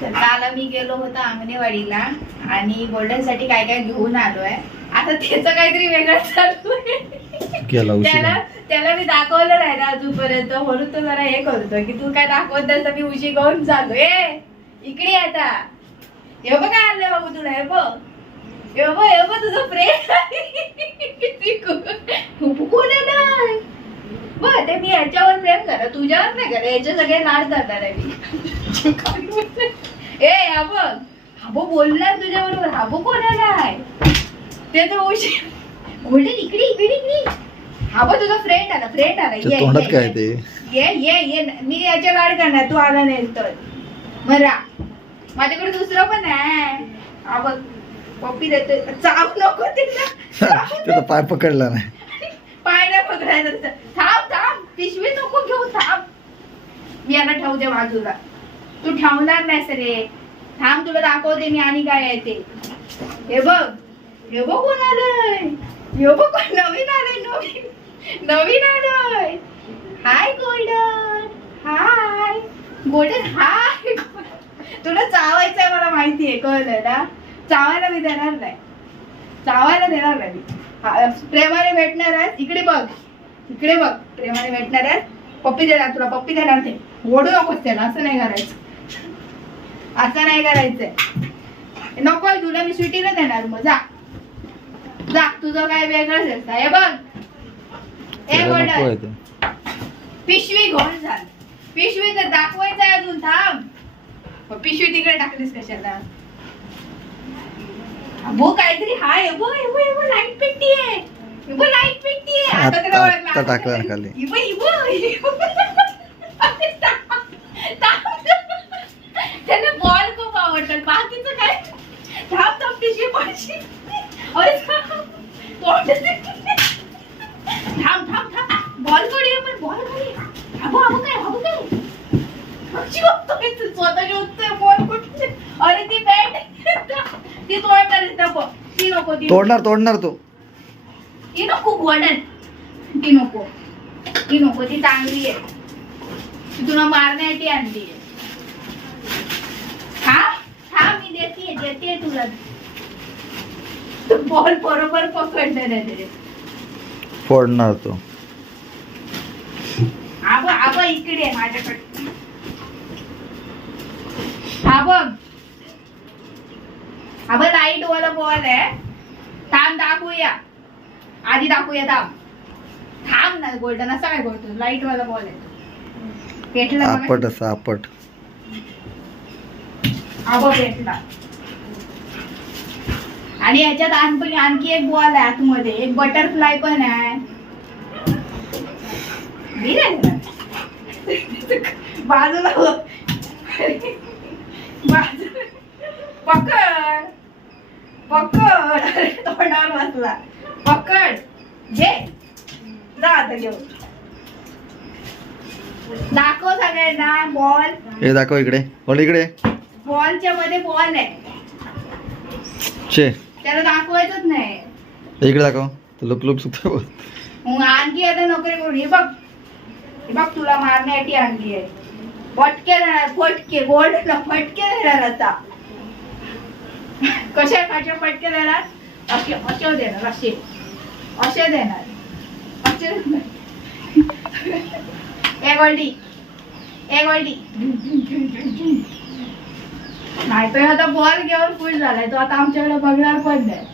तर काल मी गेलो होतो अंगणेवाडीला आणि गोल्डनसाठी काय काय घेऊन आलोय. आता त्याचं काहीतरी वेगळं चालू आहे. त्याला त्याला मी दाखवलं नाही ना अजूनपर्यंत. म्हणून तो जरा हे करतो की तू काय दाखवत नाही तर मी उशी घेऊन जातो ए इकडे ये आता. हे बघ काय आणलंय बाबू तुला हे बघ. हे बघ हे बघ तुझं प्रेम कोण बघ ते मी याच्यावर प्रेम करा तुझ्यावर नाही करा याचे सगळे लाड जाणार आहे मी ए हा बघ हा बघ बोलणार तुझ्या बरोबर हा बघ कोणाला आहे? ते तर उशी गोल्डन इकडे इकडे इकडे. हा बघ तुझा फ्रेंड आला. फ्रेंड आला. ते ये, तोंडात ये, काय ये. ते? ये ये ये. मी याच्या लाड करणार. तू आला नाही तर. मरा. माझ्याकडे दुसरं पण आहे. हा बघ. पप्पी देतो चाव नको तिला. त्याचा पाय पकडला नाही. पाय नाही पकडायचं. थांब थांब. पिशवी नको घेऊ. थांब. मी आता ठेवते बाजूला. तू ठेवणार नाही रे. थांब तुला दाखवते मी आणि काय आहे ते. हे बघ हे बघ कोण आलंय. हे बघ कोण नवीन आलंय नवीन नवीन आलंय. हाय गोल्डन हाय गोल्डन हाय तुला चावायचंय मला माहिती आहे कळलं ना? चावायला मी देणार नाही. चावायला देणार नाही प्रेमाने भेटणार आहेस. इकडे बघ. इकडे बघ. प्रेमाने भेटणार आहेस. पप्पी देणार तुला. पप्पी देणार ते ओढू नकोस त्याला. असं नाही करायचं. असं नाही करायचंय. नकोय तुला मी स्वीटीला देणार मग. जा. जा तुझं काय वेगळंच असतं हे बघ. नको गोल्डन ते. पिशवी घेऊन झाली. पिशवी तर दाखवायचं आहे अजून थांब. मग पिशवी तिकडे टाकलीस कशाला? अबो काहीतरी हाय. अबो अबो अबो लाइट आहे अबो लाइट पेटी आहे आता टाकलं खाली. इबो, इबो, इबो. अरे थांब, थांब. त्याला बॉल खूप आवडतात बाकीचं काय थांब थांब थांब थांब. बॉल पण बॉल काय काय? बघतोय तू? स्वतः शोधतोय बॉल कुठे अरे ती बॅट ती तोडणार नको ती नको ती तोडणार तो. ती नको गोडन ती नको. ती नको ती चांगली आहे. ती तुला मारण्यासाठी आणली आहे. हा हा मी देते देते तुला. बॉल बरोबर पकडलं नाही त्याने. फोडणार तो. आबा आबा इकडे आहे माझ्याकडे. हा बघ आबा लाइट वाला बॉल आहे. थांब दाखवूया. आधी दाखवूया थांब. थांब ना गोल्डन असा काय बोलतो लाइट वाला बॉल आहे. भेटला आपट. असा आपट. आबा भेटला. आणि याच्यात आणखी आणखी एक बॉल आहे आतमध्ये. एक बटरफ्लाय पण आहे. बाजूला. बाजू- पकड. पकड. तोंडावर बसला. पकड. घे. जा आता घेऊन. दाखव सगळ्यांना बॉल हे दाखव इकडे. बोल इकडे. बॉलच्या मध्ये बॉल आहे. शे. त्याला दाखवायचंच नाही. इकडे दाखव. तो लुक लुक सुद्धा मग आणखी आता नोकरी करून हे बघ. हे बघ तुला मारण्यासाठी आणली आहे. फटके देणार फटके. गोल्ड फटके देणार आता. कशा कशा फटके देणार? असे असे देणार असे. असे देणार. असे देणार. ए गोल्डी. ए गोल्डी. नाही तर आता बॉल घेऊन फुल झालाय. तो आता आमच्याकडे बघणार पण नाही.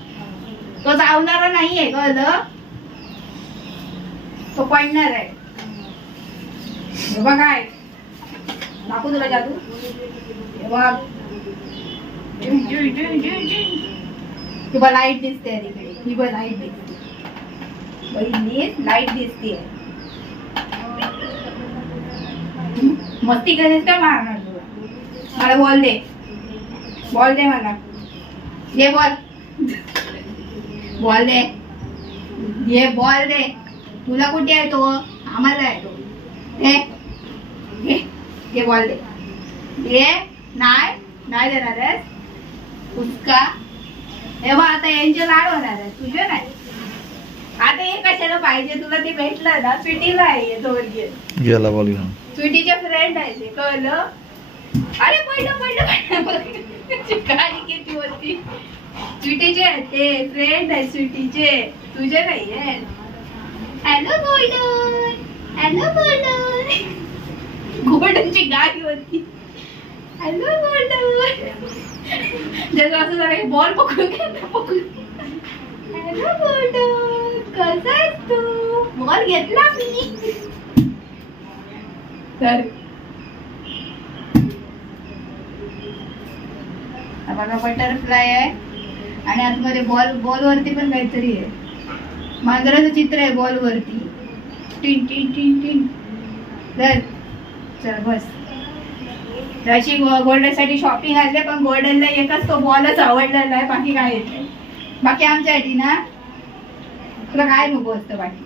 तो चावणारा नाहीये कळलं तो पडणार आहे. बघ काय दाखवू तुला जादू. बघ. ही बघ लाइट दिसते तिकडे. ही बघ लाइट दिसते. बहिणी लाइट दिसते मस्ती करेल का मारणार तुला? मला बॉल दे. बॉल दे मला दे बॉल बॉल दे ये बॉल दे तुला कुठे आहे तो आम्हाला आहे तो दे घे बॉल दे घे नाही नाही देणार आहेस उसका हे बघ आता यांचे लाड होणार आहे तुझे नाही आता हे कशाला पाहिजे तुला ते भेटलं ना स्वीटीला आहे तो वर्गीय गेला स्वीटीचे फ्रेंड आहे ते कळलं अरे पडलं पडलं काळी किती होती? स्वीटीचे ते फ्रेंड आहे स्वीटीचे. तुझे नाही हॅलो गोल्डन हॅलो गोल्डन गोल्डनची गाडी होती. हॅलो गोल्डन जसं असं झालं बॉल पकडून घेतला पकडून हॅलो गोल्डन कसा आहेस तू? बॉल घेतला मी. तर हा बघा बटरफ्लाय आहे. आणि आतमध्ये बॉल बॉल वरती पण काहीतरी आहे. मांजराचं चित्र आहे बॉल वरती टिन टिन टिन टिन. तर चल बस. तर अशी गोल्डनसाठी शॉपिंग असले पण गोल्डनला एकच तो बॉलच आवडलेला आहे बाकी काय येत नाही बाकी आमच्यासाठी ना तुला काय नको असतं बाकी?